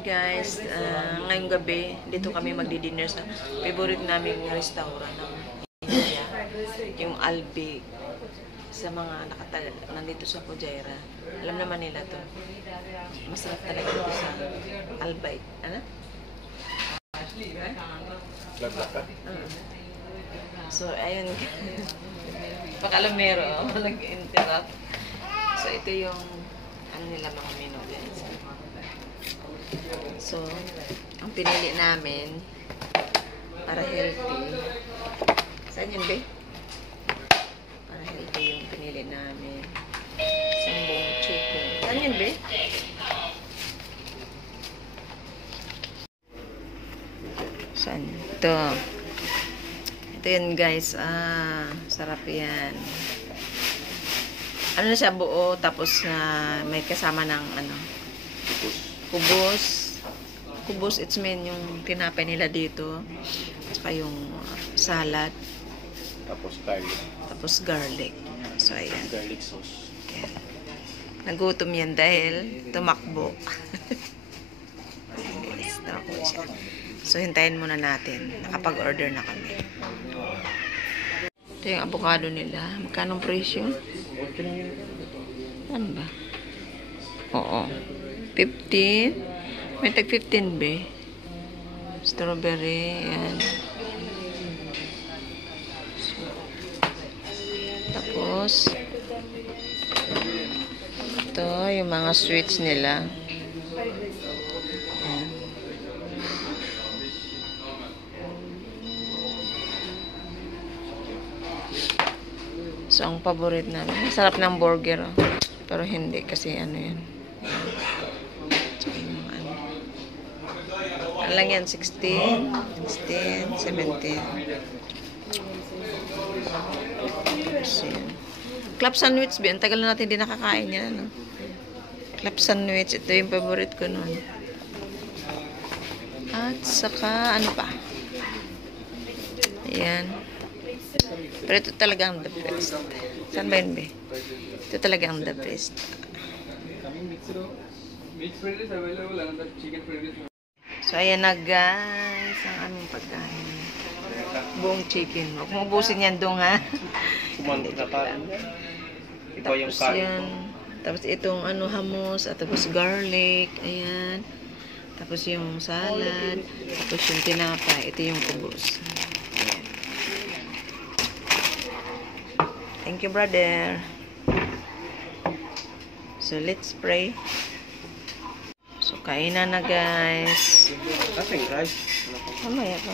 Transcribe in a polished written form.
guys, ngayong gabi, dito kami magdi-dinner sa favorite naming restaurant ng India, yung Albi. Sa mga nandito sa Fujairah. Alam naman nila to. Masarap talaga dito sa Albay. Ano? So, ayun. Pakalamero, nag-interrupt. So, ito yung ano nila mga menu guys. So, ang pinili namin para healthy. Saan yun, be? Para healthy yung pinili namin. Isang buong chicken. Saan yun, be? Saan? Ito. Ito yun, guys. Sarap yan. Ano na siya, buo. Tapos may kasama ng ano. Kubos. Kubos, it's mean yung tinapay nila dito. Tsaka yung salad. Tapos garlic. So, ayan. Garlic sauce. Ayan. Nagutom yan dahil tumakbo. Guys, tumakbo siya. So, hintayin muna natin. Nakapag-order na kami. Ito yung avocado nila. Magkano presyo? Ano ba? Oo. 15. May tag 15 be. Strawberry. Ayan. Tapos, ito yung mga sweets nila. Ayan. So, ang paborit namin. Masarap ng burger. Oh. Pero hindi kasi ano yan. Ano lang yan? 16, 17. Club sandwich, ang tagal na natin hindi nakakain yan, ano? Club sandwich, ito yung favorite ko nun. At saka, ano pa? Ayan. Pero ito talaga ang the best. Saan ba yun, be? Ito talaga ang the best. So, ayan na guys, ang aming pagkain. Buong chicken. Huwag mo ubusin yan dong, ha? Tapos yan. Tapos itong ano, hummus, at tapos garlic. Ayan. Tapos yung salad. Tapos yung tinapay. Ito yung kubos. Ayan. Thank you, brother. So, let's pray. So, kainan na guys. Kasing rice. Mamaya pa.